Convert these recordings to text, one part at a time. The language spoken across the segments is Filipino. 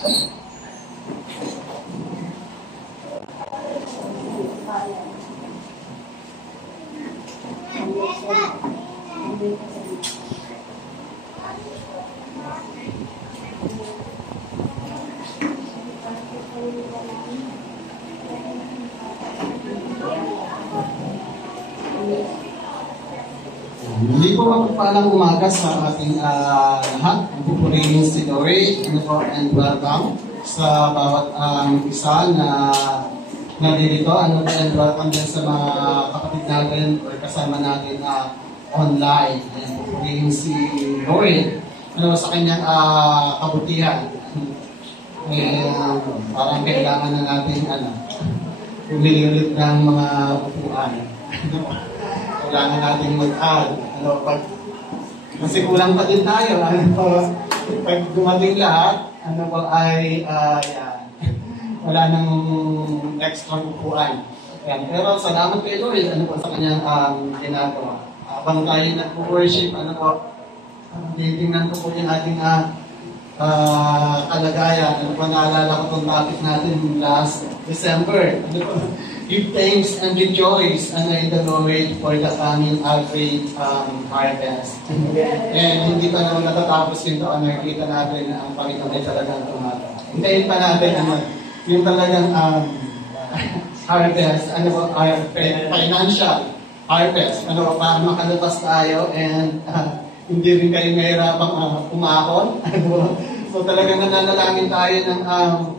Hindi po magpapalang umaga sa ating lahat. Ang pupurihin si Dory, and welcome sa bawat isa na naririto. And welcome din sa mga kapatid natin o kasama natin online. Ayan, pupurihin si Dory sa kanyang kabutihan. Parang kailangan na natin ulit ng mga upuan. Kailangan natin mag-add. Kasi kulang pa din tayo. Pag dumating lahat, yan. Wala nang extra upuan. Yan. Pero salamat kay Lord, sa kanyang ginagawa. Habang tayo nag-worship, titingnan ko po yung ating kalagayan. Naalala ko itong topic natin last December. Give thanks and rejoice in the Lord for the coming great harvest. And hindi pa naman natatapos yung taon, nakikita natin na ang Panginoon ay talagang tumato. Hintayin pa natin yung talagang harvest, financial harvest, para makalabas tayo and hindi rin kayo mahirapang umakon. So talagang nananalangin tayo ng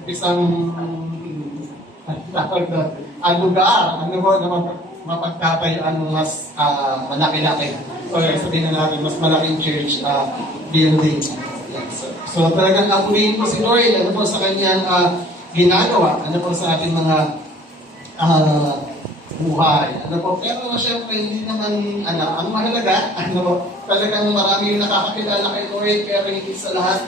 isang lugar, na mapagtatayuan mas malaki-laki. So, sabihin na natin, mas malaking church building. So, talagang apulihin ko si Lord, sa kanyang ginagawa, sa ating mga buhay. Pero syempre, hindi naman, ang mahalaga, talagang marami yung nakakakilala kay Lord, pero hindi sa lahat,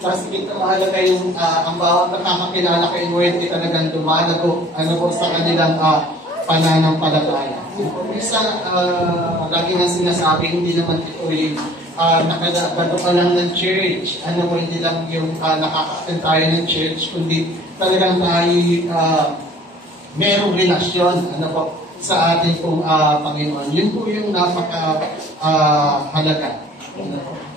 mas kita mahalaga yung ang bawat nakakakilala kay Lord ay talagang dumalago sa kanilang pananampalataya. Isa, lagi nga sinasabi, hindi naman ito yung nakadabato pa lang ng church. Hindi lang yung nakaka-attend tayo ng church, kundi talagang tayo merong relasyon sa ating pong Panginoon. Yun po yung napaka-halaga.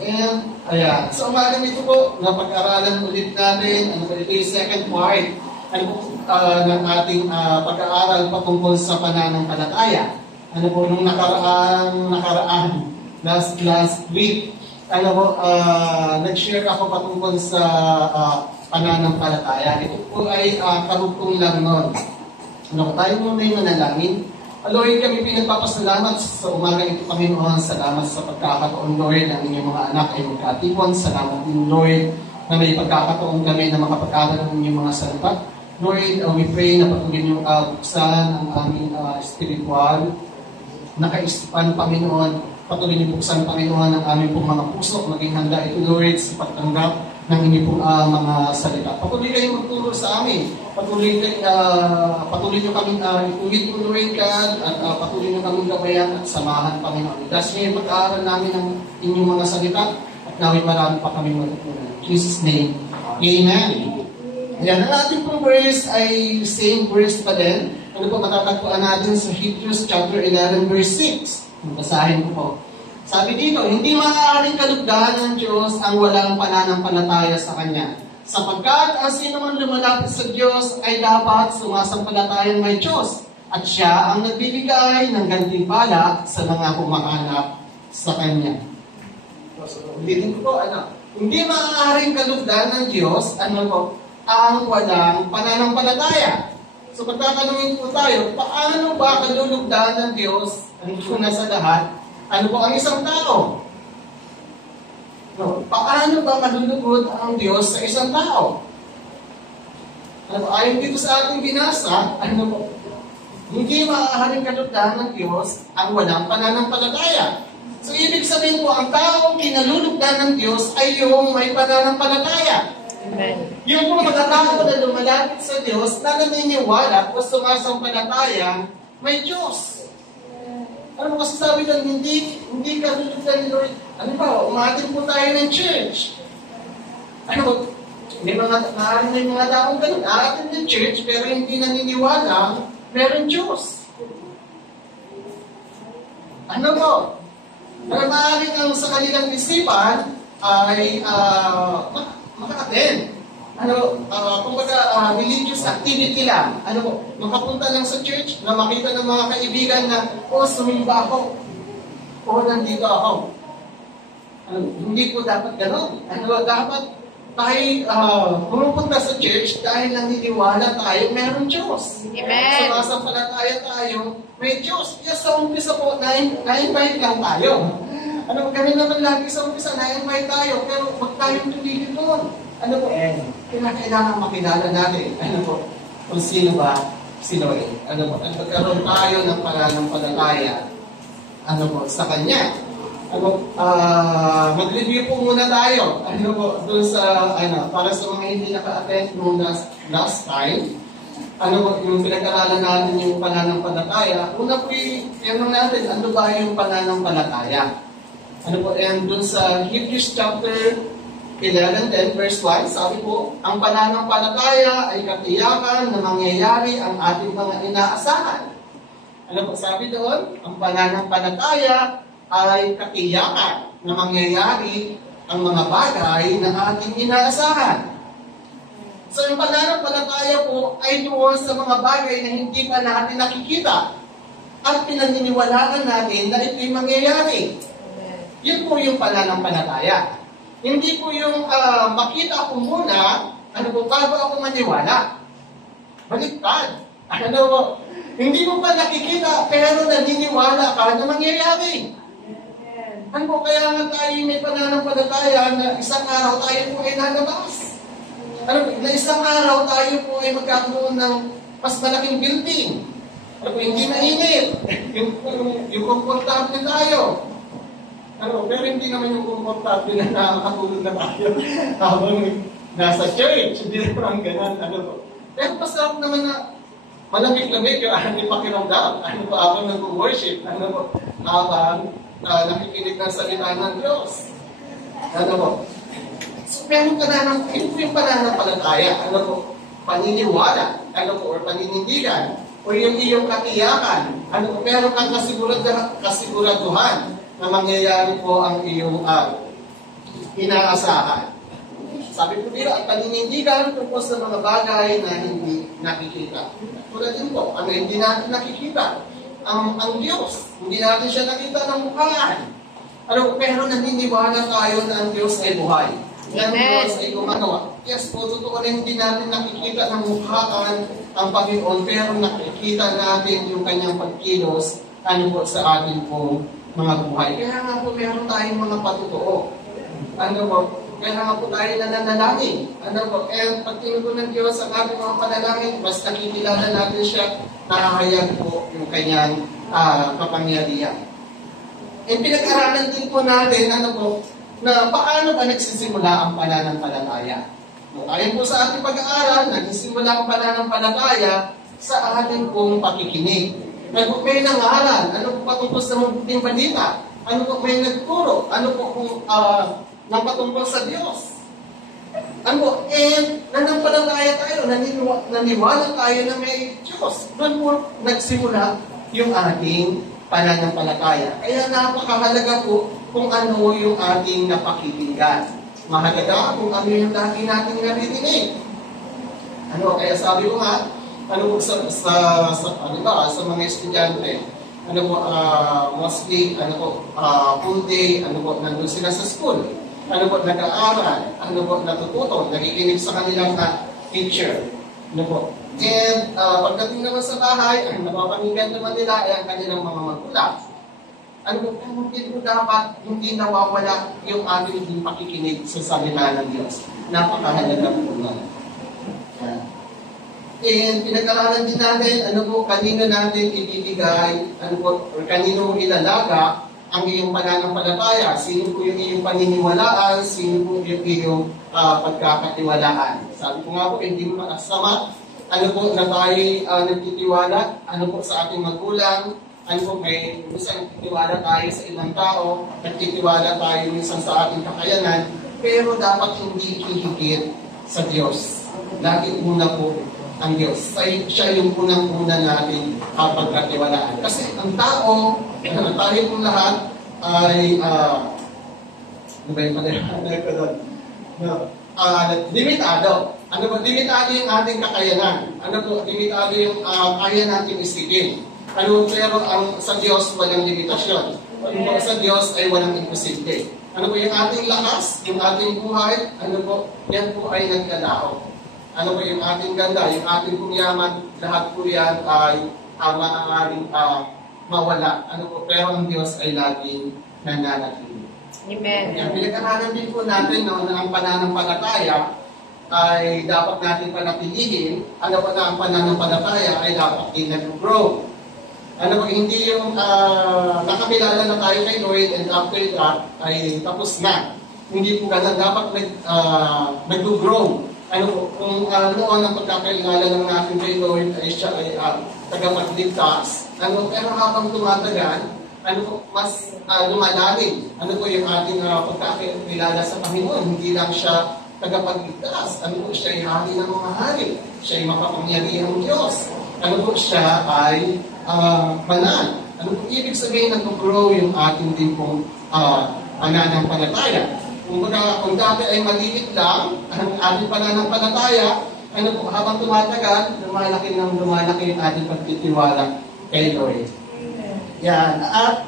And, ayan. So, umaga nito po, napag-aralan ulit natin, ito yung second part ng ating pag-aaral patungkol sa pananampalataya. Nung nakaraan, last week, nag-share ako patungkol sa pananampalataya. Ito po ay karugtong lang nun. Tayo muna yung manalangin. Lord, kami pinagpapasalamat sa umaga ito, Panginoon. Salamat sa pagkakataon, Lord, ng inyong mga anak ay magkatipon. Salamat din, Lord, na may pagkakataon kami na makapag-aral ng inyong mga salita. Lord, we pray na patuloy niyong buksan ang aming spiritual na kaisipan, Panginoon. Patuloy niyong buksan, Panginoon, ang aming pong mga puso. Maging handa ito, Lord, sa pagtanggap ng inyong pong mga salita. Patuloy kayong magturo sa amin. Patuloy nyo kaming ituloy ka at patuloy nyo kaming gabayan at samahan, Panginoon. Dahil ngayon pag-aaral namin ang inyong mga salita at naway marami pa kaming matutunan. In Jesus' name, Amen. Ayan, ang ating pong verse ay same verse pa din. Matatagpuan natin sa Hebrews chapter 11 verse 6. Basahin ko po. Sabi dito, hindi maaaring kalugdan ng Diyos ang walang pananampalataya sa Kanya. Sapagkat ang sino man lumalapit sa Diyos ay dapat sumasampalatayan may Diyos. At siya ang nagbibigay ng gantimpala sa mga humahanap sa Kanya. Ulitin ko po, hindi maaaring kalugdan ng Diyos ang walang pananampalataya. So pagtatanungin po tayo, paano ba kalulugdan ng Diyos ang una sa lahat? Ano po ang isang tao? Paano ba malulugod ang Diyos sa isang tao? Ayon dito sa ating binasa, hindi maaaring kalugdan ng Diyos ang walang pananampalataya. So ibig sabihin po, ang taong kinalulugdan ng Diyos ay yung may pananampalataya. Amen. Yung po magkatao na lumalapit sa Diyos, na naniniwala o sumasampalataya, may Diyos. Ano kasi sabi lang, hindi ka lulugdan ni Lord. Ano ba, umatin po tayo ng church. May mga taong ganun, aatin ng church, pero hindi naniniwala, meron Diyos. Ano po? Pero maaaring ang sa kanilang isipan ay maka-attend. Religious activity lang. Makapunta lang sa church, na makita ng mga kaibigan na, sumimba ako. Nandito ako. Hindi po dapat gano'n. Dapat tayo pumupunta sa church dahil naniniwala tayo mayroong Diyos. Amen. Sumasampalataya tayo, may Diyos. Yes, sa umpisa po, na-invite lang tayo. Ganun naman lagi sa umpisa, na-invite tayo, pero huwag tayong tumigil doon. Kailangan makilala natin. Kung sino eh. Magkaroon tayo ng pananampalataya. Sa Kanya. Mag-review po muna tayo. Doon sa, para sa mga hindi naka-attend nung last time. Yung pinag-aralan natin yung pananampalataya. Una po yung natin, ano ba yung pananampalataya? Doon sa Hebrews chapter 11:10 verse 1, sabi po, ang pananampalataya ay katiyakan na mangyayari ang ating mga inaasahan. Sabi doon? Ang pananampalataya ay katiyakan na mangyayari ang mga bagay na ating inaasahan. So, yung pananampalataya po ay doon sa mga bagay na hindi pa natin nakikita at pinaniniwalaan natin na ito'y mangyayari. Yun po yung pananampalataya. Hindi po yung makita ko muna, bago ako maniwala. Baliktad. Hindi mo pa nakikita, pero naniniwala ka na mangyayari. Kaya nga tayo may pananampalataya na isang araw tayo po ay lalabas. Na isang araw tayo po ay magkakaroon ng mas malaking building. Hindi mainit. Yung komportable tayo. Pero hindi naman yung komportable na nakakatulog na tayo habang nasa church. Hindi naman ganun. Pero masarap naman na malamig-lamig yung ating pakiramdam. Habang nag-worship. Habang nakikinig ng salita ng Diyos. So, pero ito yung pananampalataya. Paniniwala. Or paninindigan. O yung iyong katiyakan. Meron kang kasiguraduhan na mangyayari po ang iyong inaasahan. Sabi ko dito, ang paninindigan tungkol sa mga bagay na hindi nakikita. Tulad din po, hindi natin nakikita. Ang Diyos, hindi natin siya nakita ng mukhaan. Pero naniniwala tayo na ang Diyos ay buhay. Na ang Diyos ay gumagawa. Yes po, totoo na hindi natin nakikita ng mukhaan ang Panginoon, pero nakikita natin yung kanyang pagkilos sa ating pong mga buhay. Kaya nga po, meron tayong mga patotoo. Kaya nga po tayo nananalangin. Pagtingin po ng Diyos sa ating mga panalangin, mas nakikilala natin siya, nakahayag po yung kanyang kapangyarihan. Pinag-aralan din po natin, na paano ba nagsisimula ang pananampalataya. Ayon po sa ating pag-aaral, nagsisimula ang pananampalataya sa ating pong pakikinig. May nangaral, po patungkol sa mabuting balita? May nagturo? Kung patungkol sa Diyos? Nanampalataya tayo, naniwala tayo na may Diyos. Doon po nagsimula yung ating pananampalataya. Kaya napakahalaga po kung ano yung ating napakikinggan. Mahalaga kung ano yung lagi nating naririnig. Kaya sabi ko nga, sa mga estudyante, mostly, full day, nandun sila sa school. Nag-aaral, natututo, nakikinig sa kanilang teacher. And pagdating naman sa bahay, napapakinggan naman nila ang kanilang mga magulang. Dapat hindi nawawala yung ating pakikinig sa salita ng Diyos. Napakahalaga po nun. And pinag-aralan din natin, kanino natin ibibigay, or kanino mo ilalaga ang iyong pananampalataya. Sino po yung iyong paniniwalaan, sino po yung iyong pagkakatiwalaan. Sabi ko nga po, hindi mo makasama, na tayo nagtitiwala, sa ating magulang, may minsan nagtitiwala tayo sa ibang tao, nagtitiwala tayo minsan sa ating kakayanan, pero dapat hindi hihigit sa Diyos. Laging una po ang Diyos. Siya yung unang-una natin pagkatiwalaan. Kasi ang tao, tayo pong lahat, ay, ano ba yung paliwanag ko doon? Limitado. Ano ba? Limitado yung ating kakayanan. Ano po? Limitado yung kaya natin isipin. Ano, pero sa Diyos, walang limitasyon. Ano po? Sa Diyos ay walang imposible. Ano po yung ating lakas, yung ating buhay, ano po? Yan po ay naglalao. Ano po yung ating ganda, yung ating kumyaman, lahat po yan ay maaaring mawala. Ano po? Pero ang Diyos ay laging nananatili. Amen. Yan, pinag-aralan din po natin no, na ang pananampalataya ay dapat natin panatilihin. Ano po na ang pananampalataya ay dapat din nag-grow. Ano po, hindi yung nakakilala na tayo kay Lord and after that ay tapos na. Hindi po ganun. Dapat nag-grow. Ano po, kung noon ang pagkakilala ng natin kay Lord ay siya ay tagapagligtas. Ano, pero habang tumatagal, ano po, mas lumalalim. Ano po yung ating pagkakilala sa Panginoon. Hindi lang siya tagapagligtas. Ano po, siya ay hari ng mga hari. Siya ay makapangyarihang Diyos. Ano po, siya ay banal. Ano po, ibig sabihin nag-grow yung ating din pong pananampalataya. Kung dati ay maliit lang, ang ating pananampalataya, ano po, habang tumatagal, lumalaki ng lumalaki yung ating pagtitiwala kay Lord. Yan. At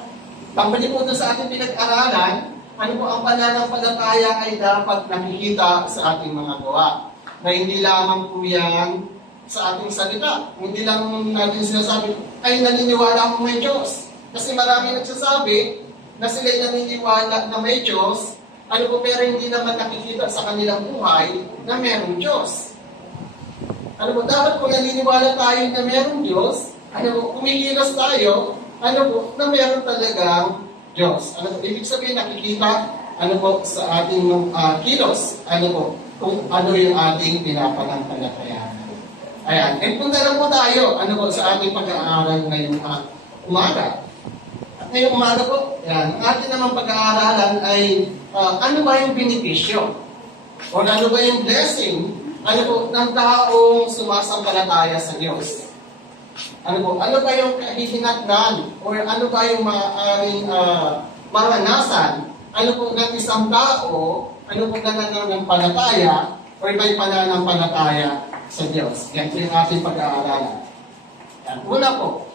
pambali po doon sa ating pinag-aralan, ano po ang pananampalataya ay dapat nakikita sa ating mga gawa. Na hindi lamang po yan sa ating salita. Hindi lang natin sinasabi, ay naniniwala akong may Diyos. Kasi marami nagsasabi na sila'y naniniwala na may Diyos, ano po, pero hindi naman nakikita sa kanilang buhay na mayroong Diyos. Ano po, dapat kung naniniwala tayo na mayroong Diyos, ano po, kumikilos tayo, ano po, na mayroon talagang Diyos. Ano po, ibig sabihin nakikita, ano po, sa ating kilos, ano po, kung ano yung ating pinapanampalatayaan. Ayan. And punta lang po tayo, ano po, sa ating pag-aaral ngayong umaga. At ngayong umaga po, yan, ang ating naman pag-aaralan ay ano ba yung benepisyo? O ano ba yung blessing? Ano po, ng taong sumasampalataya sa Diyos? Ano po, ano ba yung kahihinatnan? O ano ba yung maaaring maranasan? Ano po ng isang tao, ano po na nananampalataya o iba'y pananampalataya sa Diyos. Yan po yung ating pag-aaralan. Yan. Una po,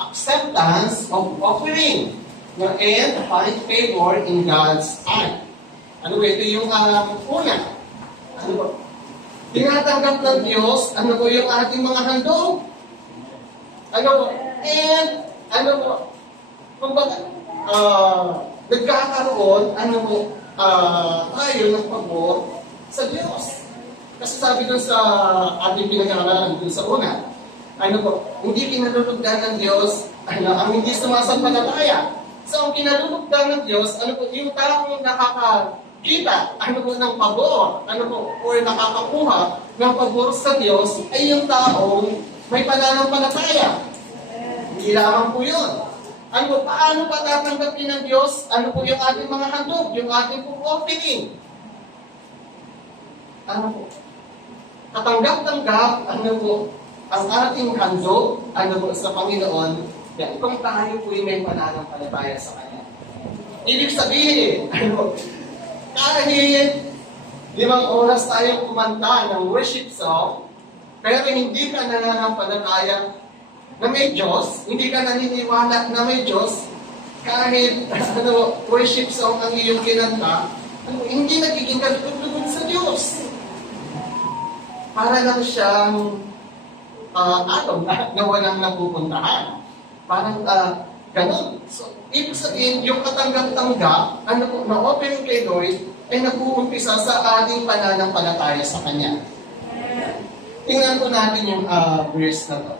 acceptance of offering and find favor in God's eye. Ano po, ito yung una. Ano po? Tinatanggap ng Diyos, ano po yung ating mga handog. Ano po? And, ano po, kumbaga, nagkakaroon, ano po, tayo ng pabor sa Diyos. Kasi sabi doon sa ating pinag-aaralan doon sa una, ano po, hindi kinalulugdan ng Diyos, ang hindi sumasampalataya. So, ang kinalulugdan ng Diyos, ano po, yung taong nakakakita, ano po, ng pabor, ano po, o nakakakuha ng pabor sa Diyos, ay yung taong may pananampalataya. Hindi lamang po yun. Ano po, paano pa tatanggapin ng Diyos, ano po yung ating mga handog, yung ating pong offering? Ano po? Katanggap-tanggap, ano po, ang ating handog, ano po, sa Panginoon, yan, kung tayo po yung may pananampalataya sa Kanya. Ibig sabihin, ano po, kahit 5 oras tayo kumanta ng worship song, pero hindi ka nananampalataya na may Diyos, hindi ka naniniwala na may Diyos, kahit worship song ang iyong kinanta, hindi nagiging kalugod sa Diyos. Para lang siyang atom na walang napupuntahan. Parang ganun. So, ibig sabihin, yung katanggap-tanggap, ano po, na-open kay Lord, ay nag-uumpisa sa ating pananampalataya sa Kanya. Tingnan po natin yung verse na to.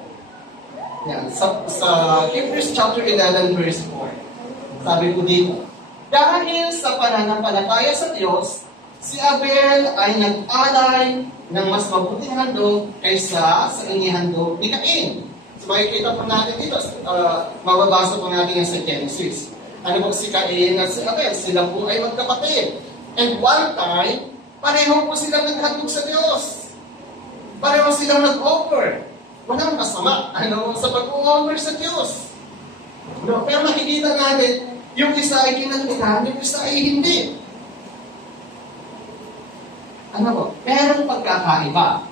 Yan, sa Hebrews chapter 11, verse 4. Sabi ko dito, dahil sa pananampalataya sa Diyos, si Abel ay nag-alay ng mas mabuting handog kaysa sa inihandog ni Cain. So makikita po natin dito, mababasa po natin yan sa Genesis. Ano po si Cain at si Abel, sila po ay magkapatid. And one time, pareho po silang naghandog sa Diyos. Pareho silang nag-offer. Walang masama sa pag-offer sa Diyos. Pero makikita natin, yung isa ay kinatuhan, yung isa ay hindi. Merong pagkakaiba.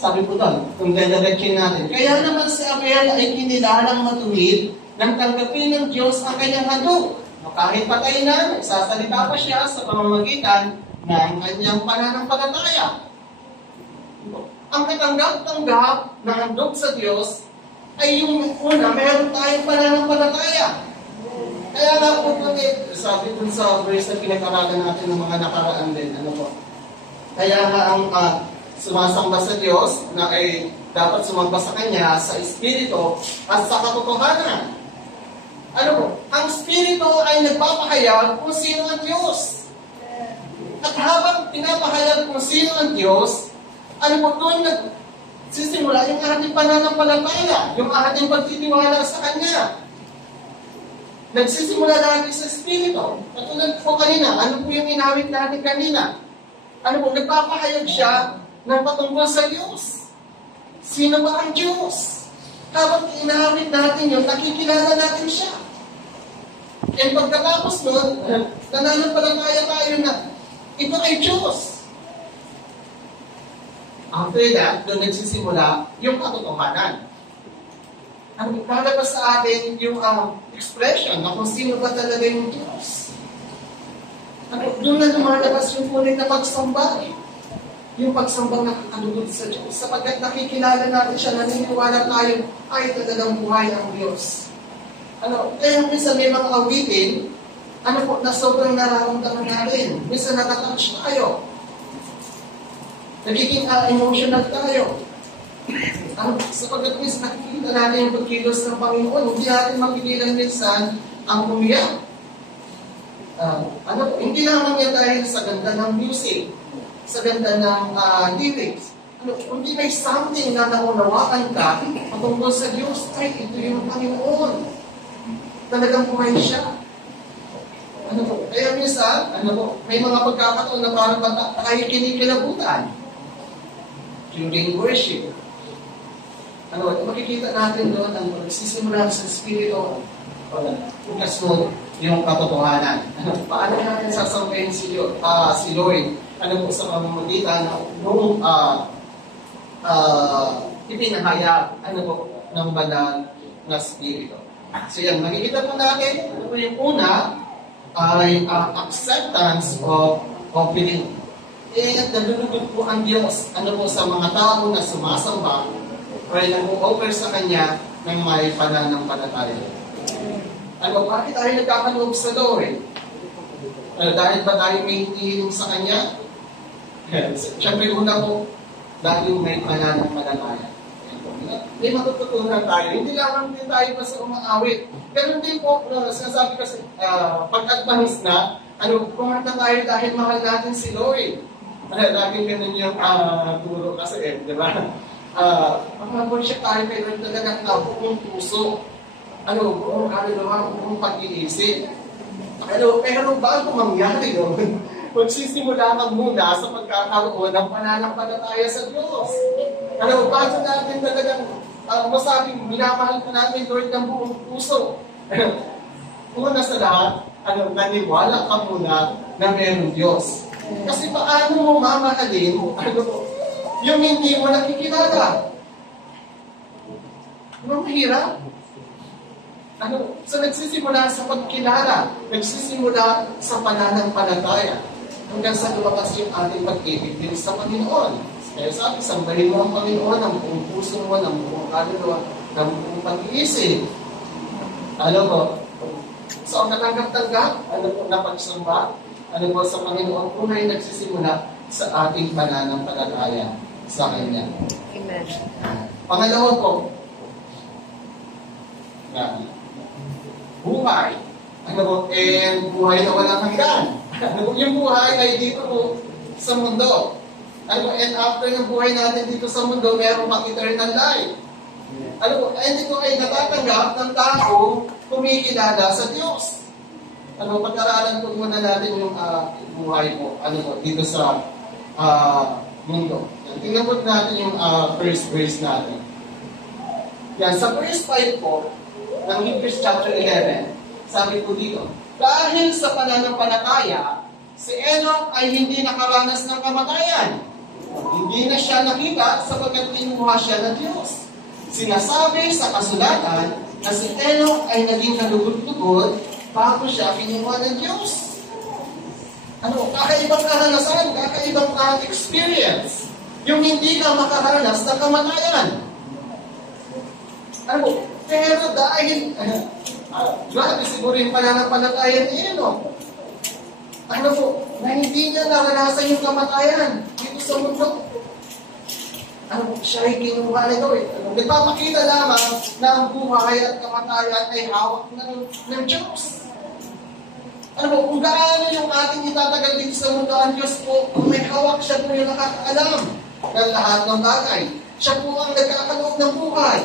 Sabi po doon, kung dadadatkin natin, kaya naman si Abel ay kinilalang matuwid nang tanggapin ng Diyos ang kanyang handog. Kahit patay na, nagsasalita pa siya sa pamamagitan ng kanyang pananampalataya. Ang katanggap-tanggap na handog sa Diyos ay yung una, meron tayong pananampalataya. Kaya nga po, sabi dun sa verse na pinag-aralan natin ng mga nakaraan din, kaya nga ang sumasamba sa Diyos na ay dapat sumamba sa Kanya sa Espiritu at sa katotohanan. Ang Espiritu ay nagpapahayag kung sino ang Diyos. At habang pinapahayag kung sino ang Diyos, doon nagsisimula yung ating pananampalataya, yung ating pagtitiwala sa Kanya. Nagsisimula natin sa Espiritu. Katulad po kanina, ano po yung inawit natin kanina? Nagpapahayag siya ng patungkol sa Diyos. Sino ba ang Diyos? Habang inawit natin yun, nakikilala natin siya. And pagkatapos nun, nananampalataya tayo na ito ay Diyos. After that, doon nagsisimula yung katotohanan. Lalabas sa atin yung expression na kung sino ba talaga yung Diyos. Doon na lumalabas yung tunay na pagsamba. Yung pagsambang nakakalugod sa Diyos. Sapagkat nakikilala natin siya, naniniwala tayo, ay talagang buhay ang Diyos. Kaya minsan may mga awitin, na sobrang nararamdaman natin. Minsan nakatouch tayo. Nagiging emotional tayo. Sapagkat minsan nakikita natin yung pagkilos ng Panginoon, hindi natin mapigilan minsan ang umiyak. Hindi lamang yan dahil sa ganda ng music, sa ganda ng lyrics. Hindi may something na naunawaan ka patungkol sa Diyos. Ay, ito yung Panginoon. Talagang buhay siya. Kaya minsan, may mga pagkakataon na parang tayo kinikilabutan during worship. Makikita natin doon ang magsisimula sa Espiritu. Bukas mo yung katotohanan. Paano natin sasambahin si Lord? Sa pamamagitan nung ipinahayag ng banal na Espiritu. So yan, makikita po natin, yung una ay acceptance of belief. Nalulugod po ang Diyos sa mga tao na sumasamba ay nag-offer sa Kanya ng may pananampalataya. Bakit tayo nagkakaloob sa Lord? Dahil ba tayo may hiling sa Kanya? Siyempre una po, dahil may pananampalataya. May matututunan tayo. Hindi lang din tayo basta umaawit. Ganun din po, sinasabi kasi, pag-advance na, kumanta tayo dahil mahal natin si Lord. Laging ganun yung turo kasi, di ba? Mag-worship tayo kay Lord talagang buong puso. Buong kaluluwa, buong pag-iisip. Pero bago mangyari yun, magsisimula ka muna sa pagkakaroon ng pananampalataya sa Diyos. Bago natin talagang masabing minamahal ko natin Lord ng buong puso. Una sa lahat, naniwala ka muna na mayroong Diyos. Kasi paano mo mamahalin yung hindi mo nakikilala? Mahirap. So nagsisimula sa pagkilala, nagsisimula sa pananampalataya, hanggang sa lumakas yung ating pag-ibig din sa Panginoon. Kaya sabi, sambahin mo ang Panginoon ng buong puso mo, ng buong kaluluwa, ng buong pag-iisip. So ang natanggap-tanggap, na pagsamba, sa Panginoon, kung ay nagsisimula sa ating pananampalataya sa Kanya. Amen. Pangalawa po, buhay. Buhay na walang hanggan. Yung buhay ay dito po sa mundo. And after ng buhay natin dito sa mundo, meron pang eternal life. And ito ay natatanggap ng tao kumikilala sa Diyos. Pag-aralan po muna natin yung buhay po, dito sa mundo. Tingnan po natin yung first verse natin. Yan, sa verse 5 po, ng Hebrews chapter 11, sabi po dito, dahil sa pananampalataya, si Enoch ay hindi nakaranas ng kamatayan. Hindi na siya nakita sapagkat kinuha siya ng Diyos. Sinasabi sa kasulatan na si Enoch ay naging kalugod-lugod bago siya kinuha ng Diyos. Kakaibang karanasan, kakaibang experience. Yung hindi ka makaranas ng kamatayan. Pero dahil, grabe siguro yung pananampalataya ni Enoch. Na hindi niya naranasan yung kamatayan dito sa mundo. Siya ay kinuha nito eh. Nagpapakita lamang na ang buhay at kamatayan ay hawak ng Diyos. Kung gaano yung ating itatagal dito sa mundo, ang Diyos po, kung may hawak, siya po yung nakakaalam ng lahat ng bagay. Siya po ang nagkakaloob ng buhay.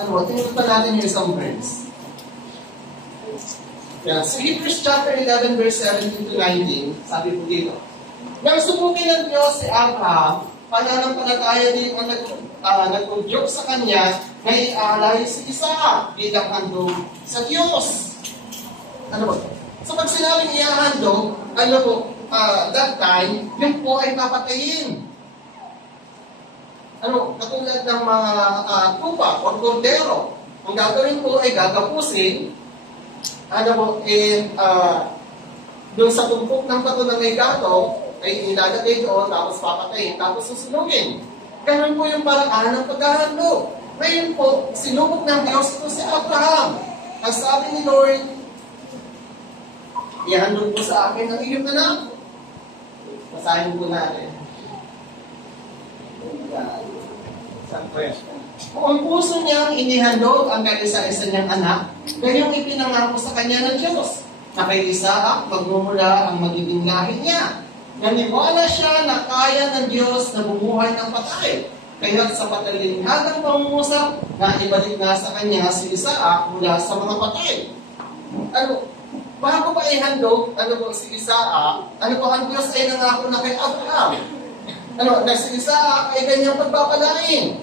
Tingnan pa natin yung isang verse. Yan. Sa Hebrews chapter 11, verse 17 to 19, sabi po dito, nang subukin ng Diyos si Abraham, pananampalataya din ang nag-udyok sa kanya na ialay si Isaac bilang handog sa Diyos. So pag sinabing iahandog, that time, yun po ay papatayin. Katulad ng mga tupa o kordero. Ang gagawin po ay gagapusin, doon sa tumpok ng pato ng may gato, ay ilalagay doon, tapos papatayin, tapos susunugin. Ganun po yung paraan ng paghahandog. Ngayon po, sinubok ng Diyos ito si Abraham. Ang sabi ni Lord, ihandog po sa akin ang iyong anak. Basahin po natin. Kung ang puso niyang inihandog ang kaisa-isa niyang anak, gayong ipinangako sa kanya ng Diyos, na kay Isaac magmumula ang magiging lahi niya. Naniwala siya na kaya ng Diyos na bumuhay ng patay. Kaya sa patalinhagang pangungusap, na ibalik na sa kanya si Isaac mula sa mga patay. Bago pa ihandog, si Isaac, ang Diyos ay nangako na kay Abraham. Na si Isaac ay kanyang pagpapalain.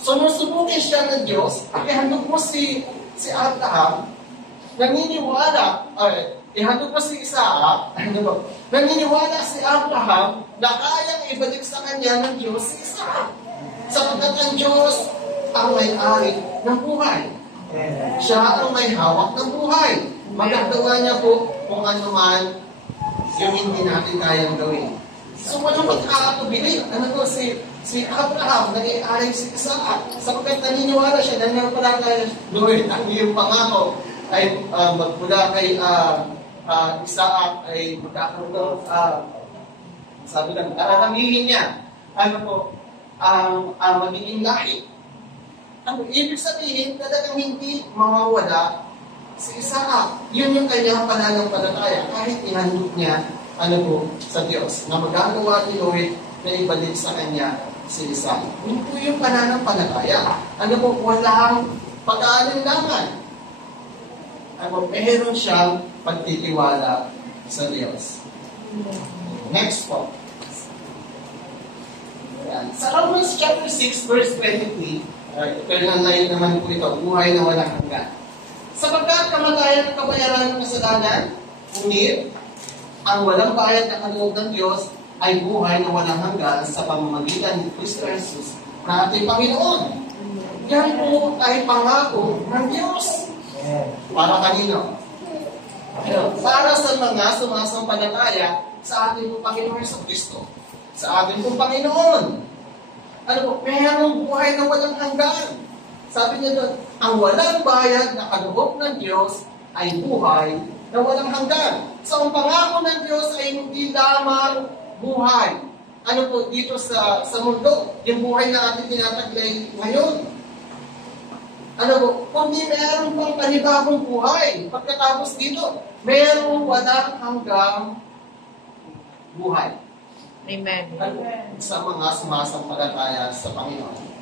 So, nung subukin siya ng Diyos, ihandog mo si Abraham, naniniwala, ihandog mo si Isaac, naniniwala si Abraham na kayang ibalik sa kanya ng Diyos si Isaac. Sapagkat ang Diyos ang may-ari ng buhay. Siya ang may hawak ng buhay. Magagawa niya po kung ano man yung hindi natin kayang gawin. So, walang magkakapabilit. Si Abraham, nag-i-aray si Isaac. Sapagkat naniniwala siya, naniniwala kay Lord, ang iyong pangako ay magmula kay Isaac ay magkakaroon ng sabi lang, araramihin niya ang magiging lahi. Ang ibig sabihin, talagang hindi mawawala si Isaac. Yun yung kanyang pananampalataya kahit ihandog niya sa Diyos na magagawa ni Lord na ibalik sa kanya si Isaac. Yun po yung pananampalataya. Walang pag-aalinlangan. Meron siyang pagtitiwala sa Diyos. Next po. Ayan. Sa Romans chapter 6, verse 23, eternal life naman po ito, buhay na walang hanggan. Sapagkat kamatayan at kabayaran ng kasalanan, ngunit ang walang bayad na kaloob ng Diyos ay buhay na walang hanggan sa pamamagitan ni Kristo Jesus na ating Panginoon. Yan po ay pangako ng Diyos. Para kanino? Para sa mga sumasampalataya sa ating pong Panginoon sa Kristo. Sa ating pong Panginoon. Merong buhay na walang hanggan. Sabi niya doon, ang walang bayad na kaloob ng Diyos ay buhay na walang hanggan. So, ang pangako ng Diyos ay hindi lamang buhay. Dito sa mundo, yung buhay na ating tinataglay ngayon. Kundi meron pang panibagong buhay. Pagkatapos dito, merong walang hanggang buhay. Amen. Sa mga sumasampalataya sa Panginoon.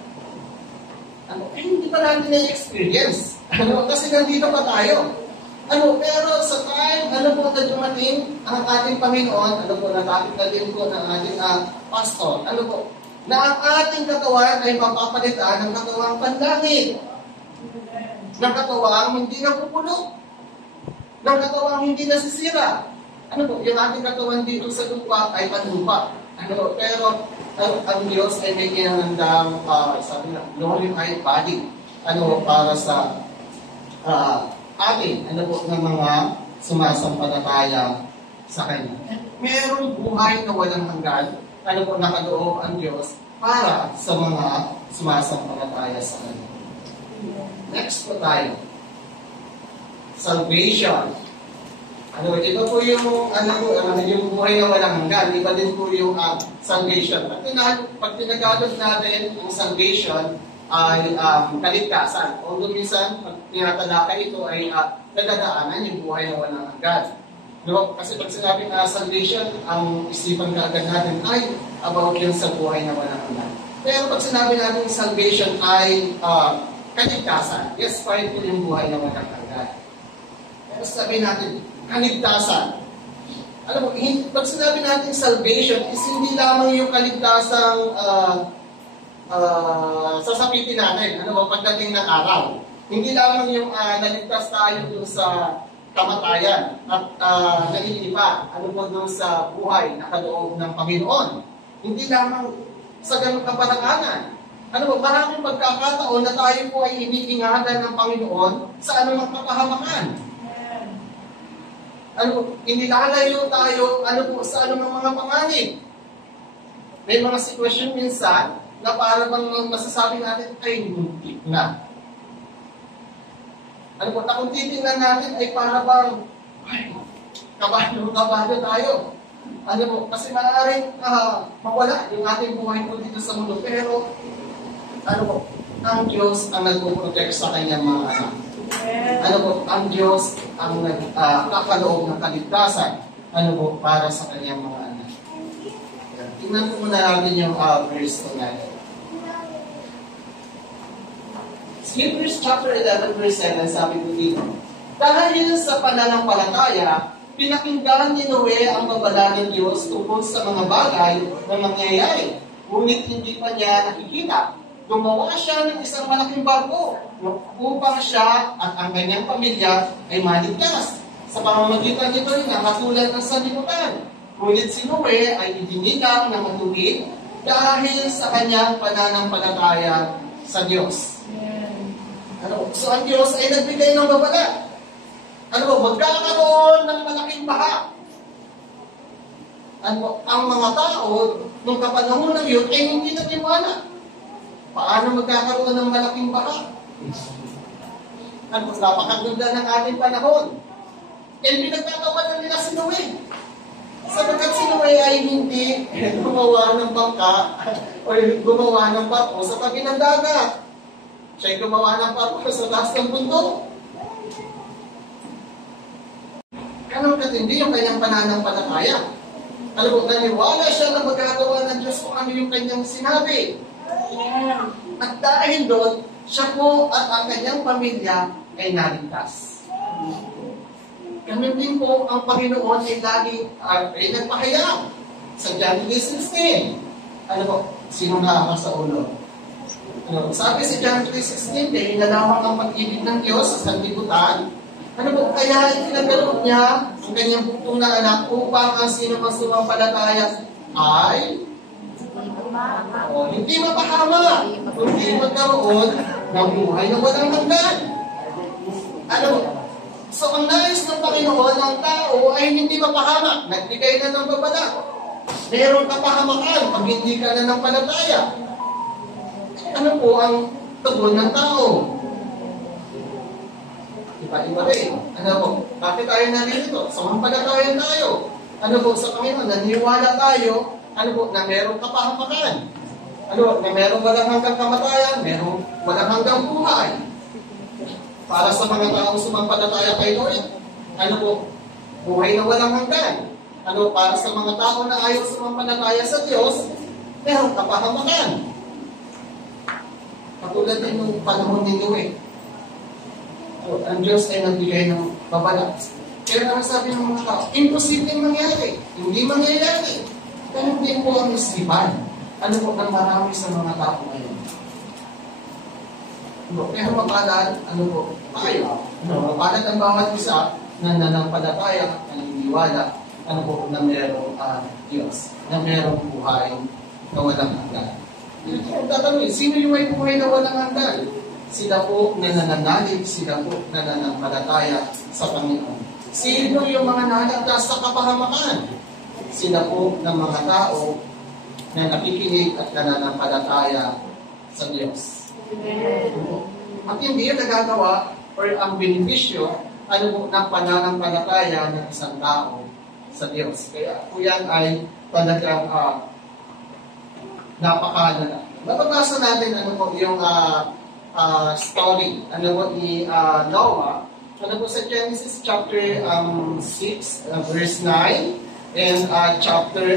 Hindi pa natin na-experience. Kasi nandito pa tayo. Pero sa time, na dumating ang ating Panginoon, natakit na din po ng ating pastor, na ang ating katawan ay mapapalitan ng katawang panlangit. Ng katawang hindi napupuno. Ng katawang hindi nasisira. Yung ating katawan dito sa lupa ay panlupa. Pero ang Diyos ay may kinahandang, sabi na, glorified body. Para sa atin, ng mga sumasampalataya sa Kanya. Merong buhay na walang hanggan, nakaloob ang Diyos para sa mga sumasampalataya sa Kanya. Next po tayo. Salvation. Ito po yung, yung buhay na walang hanggan. Iba din po yung salvation. At pag tinagalog natin ang salvation, ay kaligtasan. Although minsan, pag tinatalakay ito ay nadadaanan yung buhay na walang hanggan. Kasi pag sinabing salvation, ang isipan kaagad natin ay about yun sa buhay na walang hanggan. Pero pag sinabi natin salvation ay kaligtasan, yes, fine po yung buhay na walang hanggan. Pero sabihin natin, kaligtasan. Pag sinabi natin salvation, is hindi lamang yung kaligtasang sasapitin natin, pagdating ng araw. Hindi lamang yung naligtas tayo dun sa kamatayan at naililipa, dun sa buhay na kaloob ng Panginoon. Hindi lamang sa ganung kaparanganan. Maraming pagkakataon na tayo po ay iniingalan ng Panginoon sa anumang kapahamakan. Inilalayo tayo, sa anumang mga panganib. May mga sitwasyon minsan na para bang masasabi natin ay muntik na. Na kung titingnan natin ay para bang kabado tayo. Kasi maaaring mawala yung ating buhay po dito sa mundo. Pero, ang Diyos ang nagpo-protect sa kanyang mga anak. Ang Diyos ang nagkakaloob ng kaligtasan. Para sa kanyang mga anak. Tingnan po muna natin yung verse 9. Hebrews chapter 11 verse 7, sabi ko dito, dahil sa pananampalataya, pinakinggan ni Noe ang babala ng Diyos tungkol sa mga bagay na mangyayari. Ngunit hindi pa niya nakikita. Gumawa siya ng isang malaking barko upang siya at ang kanyang pamilya ay maligtas. Sa pamamagitan nito ay nakatulad ng sanlibutan. Ngunit si Noe ay idinilang ng matuwid dahil sa kanyang pananampalataya sa Diyos. So ang Diyos ay nagbigay ng babala. Magkakaroon ng malaking baha. Ang mga tao, nung kapanahon ng yun, ay hindi natiwala. Paano magkakaroon ng malaking baha? Napakaganda ng ating panahon. Pinagtatawanan nila si Noe. Sapagkat si Noe ay hindi gumawa ng bangka o gumawa ng barko sa tabi ng dagat. Siya'y gumawa ng barko sa taas ng bundok. Ganun katindi yung kanyang pananampalataya. Naniwala siya na magagawa ng Diyos kung ano yung kanyang sinabi. At dahil doon, siya po at ang kanyang pamilya ay naligtas. Ganun din po ang Panginoon ay lagi ay nagpahayag sa John 3:16. Sino nakaka sa ulo? Sabi si John 3:16, dahil nalamang ang pag-ibig ng Diyos sa sanlibutan, kaya itinagalob niya ang kanyang bugtong na anak upang ang sino mang sumampalataya ay hindi mapahama, kundi magkaroon ng buhay na walang hanggan. So ang nais ng Panginoon ng tao ay hindi mapahama. Nagbigay na ng babala. Meron kapahamakan pag hindi ka na ng palataya. Ano po ang tugon ng tao? Iba-iba rin. Bakit tayo narito? Sumampalataya tayo. Sa Panginoon, naniwala tayo, na merong kapahamakan. Na merong walang hanggang kamatayan, merong walang hanggang buhay. Para sa mga taong sumampalataya kay Lord, buhay na walang hanggan. Para sa mga tao na ayaw sumampalataya sa Diyos, merong kapahamakan. Katulad din ng panahon ni Noe. Ang Diyos ay nagbigay ng babala. Kaya naman sabi ng mga tao, imposibleng mangyari. Hindi mangyayari. Ganun din po ang isipan. Ano po ang marami sa mga tao ngayon? Pero mapalad, ano po, tayo. Mapalad ang bawat isa na nanampalataya at naniniwala ano po na merong Diyos, na merong buhay na walang hanggan. Kung tatanungin, sino yung may buhay na walang hanggan? Sila po na nananalig, sila po na nanampalataya sa Panginoon. Sino yung mga nalagdas sa kapahamakan? Sila po ng mga tao na nakikinig at nananampalataya sa Diyos. At hindi yung nagagawa or ang benepisyo ano po ng pananampalataya ng isang tao sa Diyos. Kaya po yan ay talagang napakalala. Mababasa natin ano po yung story ano po ni Noah. Ano po sa Genesis chapter 6 verse 9 and chapter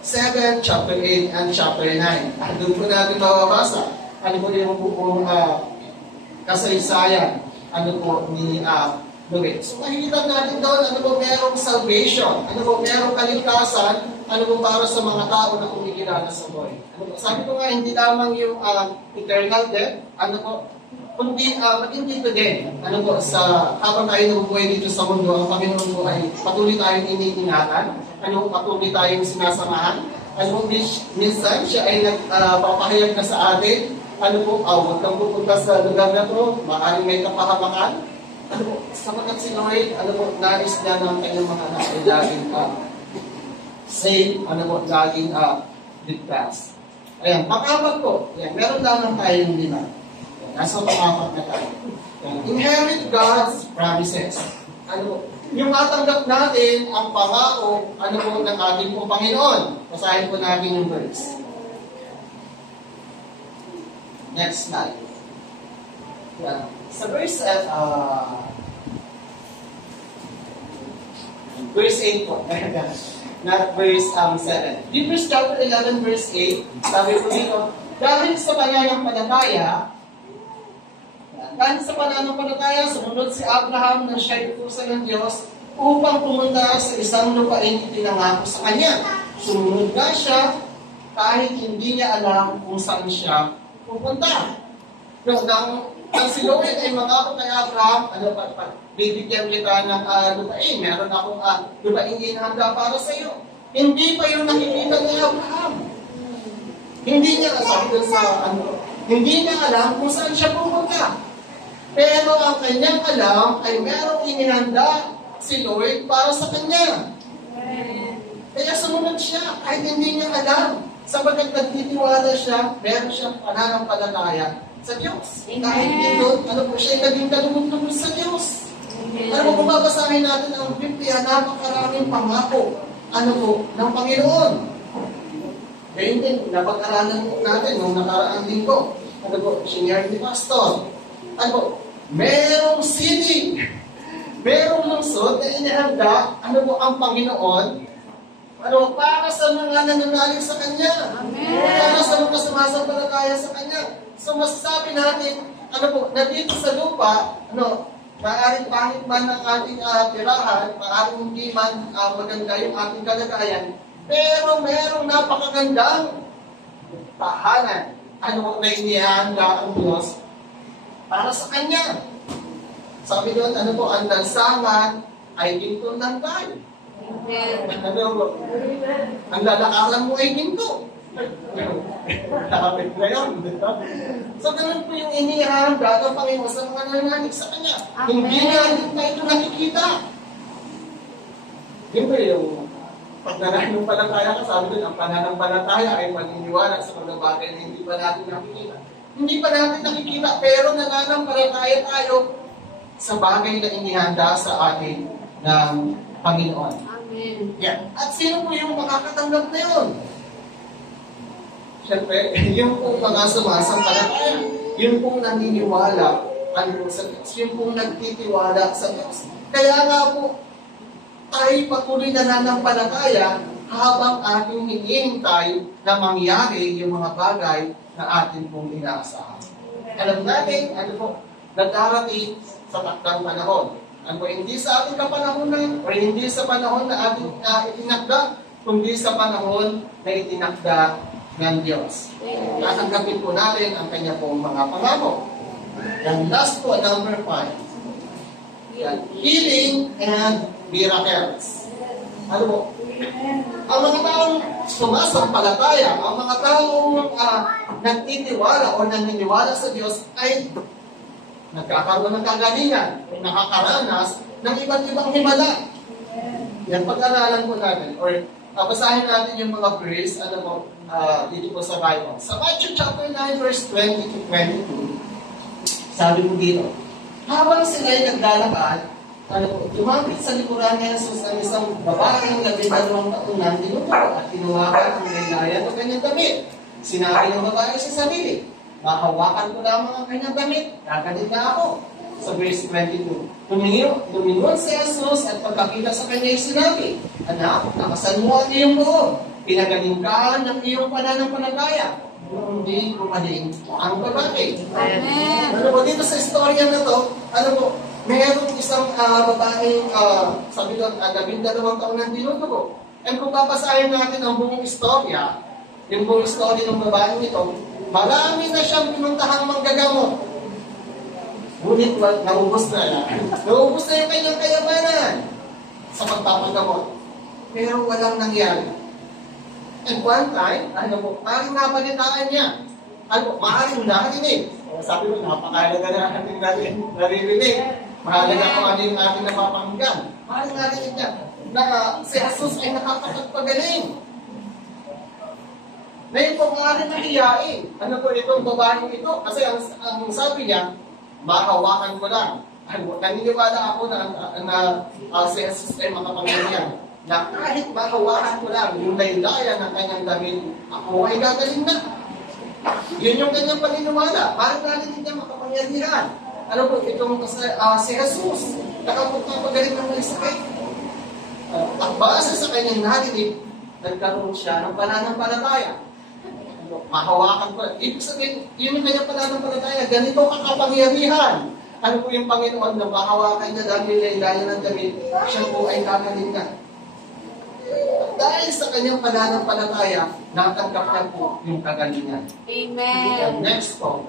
7, chapter 8 and chapter 9. Doon po natin mababasa ano po yung buong kasaysayan ano po ni Noe. So makikita natin doon, ano po merong salvation, ano po merong kaligtasan, ano po para sa mga tao na kumikilala sa buhay. Ano po, sabi ko nga, hindi lamang yung eternal death, ano po, kundi maging dito din, ano po, sa habang tayo nabubuhay dito sa mundo, ang Panginoon po ay patuloy tayong iniingatan, ano po, patuloy tayong sinasamahan, ano po, minsan siya ay nagpapahayag na sa atin, ano po, huwag kang pupunta sa lugar na to, maaaring may kapahamakan. Ano po, sapagat si Lord, ano po, nais niya ng kanyang mga anak ay laging safe, ano po, laging ligtas. Ayan, pang-apat po, ayan, meron lamang tayong lima. Nasa pang-apat na tayo. Ayan, inherit God's promises. Ano po, yung matanggap natin ang pangako, ano po, ng ating po Panginoon. Basahin po natin yung verse. Next slide. Yeah. Sa verse 8 po, not verse 7. Hebrews chapter 11 verse 8, sabi po dito, dahil sa pananampalataya, sumunod si Abraham na siya'y utusan ng Diyos upang pumunta sa isang lupain itinangako sa kanya. Sumunod na siya kahit hindi niya alam kung saan siya pupunta. Nang si Lord ay mangako kay Abraham, bibigyan kita ng lupain. Meron akong lupain inihanda para sa iyo. Hindi pa yung nakikita ni Abraham. Hindi niya hindi niya alam kung saan siya pupunta. Pero ang kanyang alam ay merong inihanda si Lord para sa kanya. Kaya sumunod siya kahit hindi niya alam. Sapagkat nagtitiwala siya, meron siyang pananampalataya sa Diyos. Kahit dito, siya naging kalugod-lugod sa Diyos. Kung babasahin natin ang Biblia, napakaraming pangako, ng Panginoon. Ngayon din, napag-aralan natin nung nakaraang linggo. Senior ni Pastor. Merong city, merong lungsod na inihanda, ang Panginoon, para sa mga nananalig sa Kanya. Amen. Para sa mga sumasampalataya sa Kanya. So, masasabi natin, na dito sa lupa, maaaring pangit man ang ating tirahan, maaaring hindi man maganda yung ating kalagayan, pero merong napakagandang tahanan, na inihanda ang Diyos para sa Kanya. Sabi doon, ang lansangan ay ginto ng tayo. Ang lalakaran mo ay ginto. Lapit na yun. So, ganun po yung inihanda ng Panginoon sa mga nananalig sa Kanya. Hindi natin na ito nakikita. Yun po yung pagnanampalataya ka, sabi doon, ang pananampalataya ay paniniwala sa mga bagay na hindi pa natin nakikita. Hindi pa natin nakikita, pero nananampalataya tayo sa bagay na inihanda sa atin ng Panginoon. Amen. Yeah. At sino po yung makakatanggap na yun? Siyempre, yung pong mga sumasampalataya, yung pong naniniwala sa Diyos, yung pong nagtitiwala sa Diyos. Kaya nga po, tayo patuloy na nananampalataya habang ating hinihintay na mangyari yung mga bagay na atin pong inaasahan. Alam natin, na darating sa takdang panahon. Ano, hindi sa ating kapanahonan o hindi sa panahon na ating itinakda, kundi sa panahon na itinakda ng Diyos. Tatanggapin po natin ang kanya pong mga pangako. And last po, number 5. Healing and miracles. Ano po? Ang mga taong sumasampalataya, ang mga taong nagtitiwala o naniniwala sa Diyos ay nagkakaroon ng kagalingan, nakakaranas ng iba't ibang himala. Yan, pag-aralan po natin, or basahin natin yung mga verse, dito po sa Bible. Sa Matthew chapter 9, verse 20 to 22, sabi po dito, habang sila'y naglalakad, lumapit sa likuran ni Jesus ang isang babaeng 12 taon na tinutuko at tinuwakan ang laylayan ng kanyang damit. Sinabi ng babae sa sarili, mahawakan ko lamang ang kanyang damit, kakanin na ako. Sa verse 22, lumingon si Jesus at pagkakita sa kanya sinabi, anak, nakasan mo ang iyong loob, pinagaling ka ng iyong pananampalataya. Hindi gumaling ang babae. Amen. Ano po, dito sa istorya na to, mayroong isang babaeng, sabi doon, 12 taon ng tinutuko. And kung papasahin natin ang buong istorya, yung buong istorya ng babaeng ito, marami na siyang pinuntahang manggagamot. Ngunit naubos na. Naubos na yung kanyang kayamanan sa pagpapagamot. Pero walang nangyari. And one time, maaaring napalitaan niya. Maaaring narinig. Sabi ko, napakalaga na natin naririnig. Mahalaga kung ano yung ating napapanggan. Maaaring narinig niya na si Jesus ay nakakapagpagaling. Ngayon po, maaaring nahiyain. Ano po itong babaeng ito? Kasi ang sabi niya, mahawakan ko lang. Naniniwala ako na si Jesus ay makapangyarihan. Na kahit mahawakan ko lang yung laylayan ng kanyang damit, ako ay gagaling na. Yun yung kanyang paniniwala. Parang narinig niya makapangyarihan. Ano po, itong si Jesus, nakapagpagaling ng may sakit. At base sa kanyang narinig, nagkaroon siya ng pananampalataya. Mahawakan ko. Ibig sabihin, yun yung kanyang pananampalataya. Ganito kakapangyarihan. Ano po yung Panginoon na mahawakan niya dahil laylayan ng damit, siya po ay kakaling na. Dahil sa kanyang pananampalataya, natanggap niya po yung kagalingan. Amen. And next po.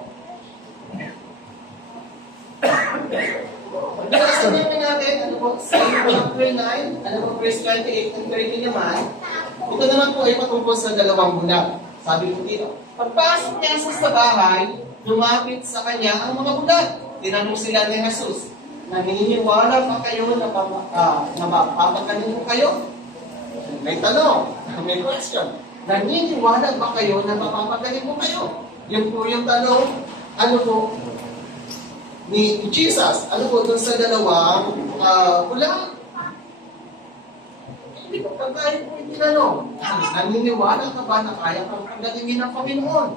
Pagkakasabihin natin, sa chapter 9, verse 28 and 30 naman, ito naman po ay patungkol sa dalawang bulag. Sabi ko dito, pagpasok niya sa bahay, lumapit sa kanya ang mga bulag. Tinanong sila ni Jesus, naniniwala pa kayo na mapapagaling ko kayo? May tanong, may question. Naniniwala ba kayo na mapapagaling ko kayo? Yun po yung tanong, ni Jesus, dun sa dalawang bulag. Pag tayo po itinanong, naniniwala ka ba na kaya kang pagalingin ng Panginoon?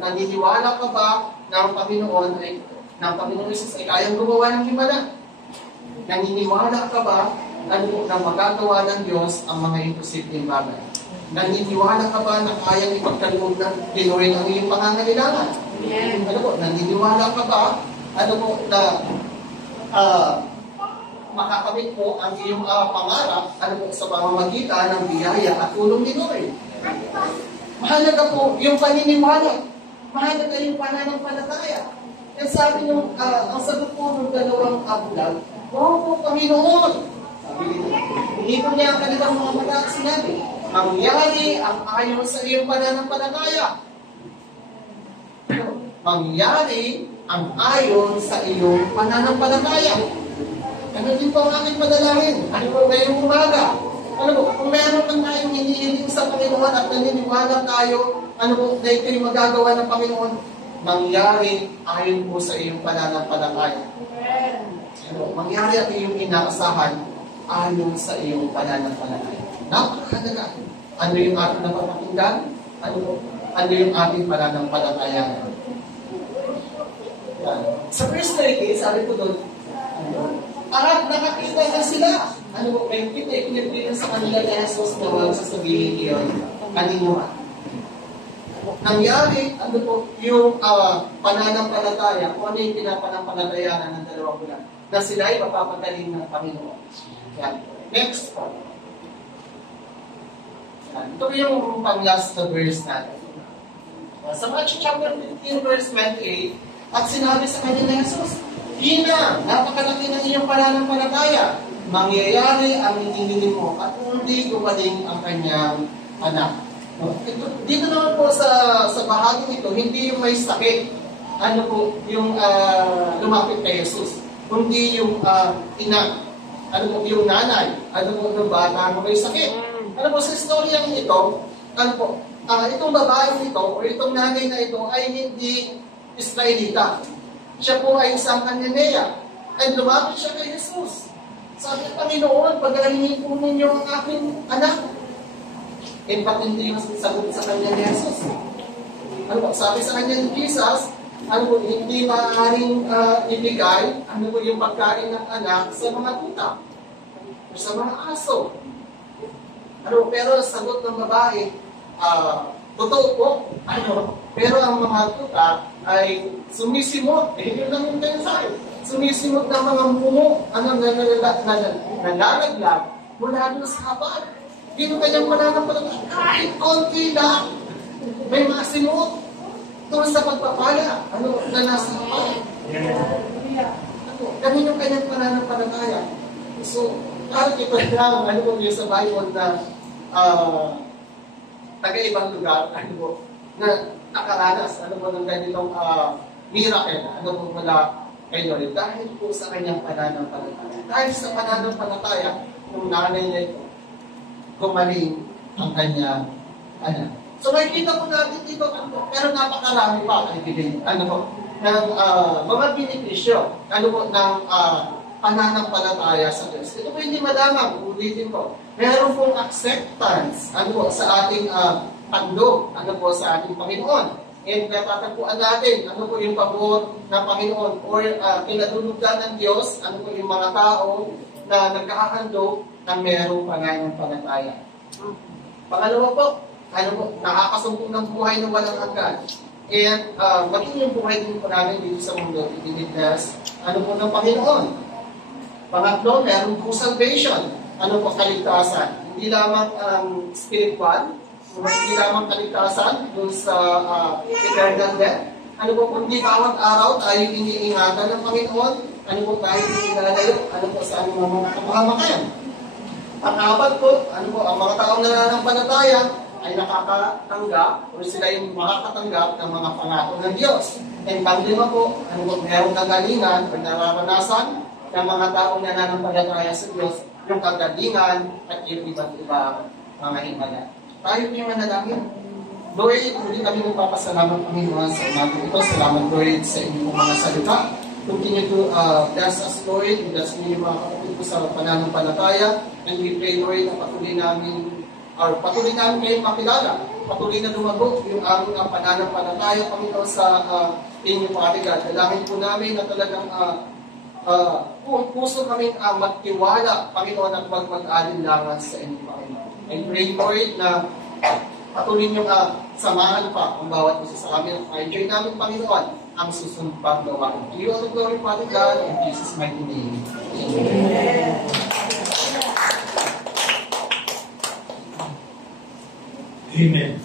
Naniniwala ka ba na ang Panginoon Jesus ay kayang gumawa ng himala? Naniniwala ka ba na magagawa ng Diyos ang mga imposibleng bagay? Naniniwala ka ba na kayang ipagkaloob ng Pinoy ang iyong pangangailangan? Naniniwala ka ba na makakamit po ang iyong pangarap sa pamamagitan ng biyaya at tulong ni Lord? Mahalaga po yung paniniwala. Mahalaga yung pananampalataya. Kaya sabi nung, ang sagot po ng dalawang bulag, wow po, Panginoon! Hindi po niya ang kanilang mga mata at sinabi, mangyari ang ayon sa iyong pananampalataya. Mangyari ang ayon sa iyong pananampalataya. Ano din po ang aking panalangin? Ano po ngayong umaga? Kung meron lang tayong hinihiling sa Panginoon at naniniwala tayo, na ito'y magagawa ng Panginoon, mangyari ayon po sa iyong pananampalataya. Mangyari at iyong inaasahan ayon sa iyong pananampalataya. Napakahalaga. Ano yung ating napapakinggan? Ano yung ating pananampalataya? Sa first 30, sabi ko doon, at nakakita na sila. May pinagpilihan sa kanila na Jesus na huwag sasabihin yun. Kanino? nangyari, ano po, yung pananampalataya, kung ano yung pinapanampalatayanan ng dalawang bulan, na sila ay mapapagaling ng Panginoon. Yan. Next po. Yan. Ito yung pang-last na verse natin. Sa Matthew chapter 15, verse 28, at sinabi sa kanya na Jesus, Ina, napakalaki ng iyong pananampalataya. Mangyayari ang hinihingin mo at hindi gumaling ang kanyang anak. Dito naman po sa bahagi nito, hindi yung may sakit, ano po, yung lumapit kay Jesus. Kundi yung ina, ano po, yung nanay, ano po, ng bata na may sakit. Ano po, sa storyang ito, ano po, itong babae nito, o itong nanay na ito, ay hindi Israelita. Siya po ay isang Cananea. At lumapit siya kay Jesus. Sabi ng Panginoon, pagalingin po ninyo ang aking anak. In fact, hindi yung sagot sa kanya ni Jesus. Ano po, sabi sa kanya ni Jesus, ano po, hindi maaaring ibigay, ano po yung pagkain ng anak sa mga tuta. O sa mga aso. Ano, pero sagot ng babae, totoo po, ano, pero ang mga tuta ay sumisimot. Yun lang yung mensahe. Sumisimot ng mga mumo, nalalaglag mula doon sa hapag. Hindi kanyang mananampalataya. Kahit konti lang, may mga simot doon sa pagpapala, ano, na nasa hapag. Ganun yung kanyang pananampalataya. So, kahit ito lang, ano po yung sa Bible na taga-ibang lugar, ano po, na nakaranas, ano po, ng ganitong miracle, ano po mula kay Lord, dahil po sa kanyang pananampalataya. Dahil sa pananampalataya, yung nanay niya ito, gumaling ang kanyang anak. So makikita po natin dito, pero napakarami pa, ano po, ng mga benepisyo, ano po, ng pananampalataya sa Diyos. Ito po hindi madamang, ulitin po. Meron pong acceptance, ano po, sa ating handog, ano po, sa ating Panginoon. And natatagpuan natin, ano po yung pabor ng Panginoon or kinadulugan ng Diyos, ano po yung mga tao na nagkakahandog na merong pananampalataya. Pangalawa po, ano po, nakakasumpong ng buhay ng walang hanggan. And maging yung buhay din po namin dito sa mundo, itinignas, ano po ng Panginoon. Pangatlo, meron po salvation, ano po kaligtasan. Hindi lamang spiritual, hindi lamang kaligtasan doon sa eternal death. Ano po, kundi bawat araw tayo iniingatan ng Panginoon, ano po tayo inilalayo, ano po sa aming mga kapahamakan. Pang-apat po, ano po, ang mga taong nananampalataya ay nakakatanggap o sila yung makakatanggap ng mga pangako ng Diyos. And pang-lima po, ano po, mayroong kagalingan o nararanasan ng mga taong nananampalataya sa Diyos, yung kagalingan at yung iba't ibang mga himala. Tayo yung manalangin. Lord, hindi kami nagpapasalamat Panginoon sa umaga ito. Salamat, Lord, sa inyong mga salita. Continue to bless us, Lord. Bless niyo yung mga kapatid ko sa pananampalataya. And we pray, Lord, na patuloy namin kayong makilala. Patuloy na lumago yung aming pananampalataya, Panginoon, sa inyong parigat. Dalangin po namin na talagang puso kami magtiwala, Panginoon, at mag-alinlangan sa inyong Panginoon. And pray, Lord, na patuloy niyong samahan pa ang bawat isa sa amin. I-enjoy namin, Panginoon, ang susunod pang gawain. To you all the glory, Father God, in Jesus' mighty name. Amen. Amen.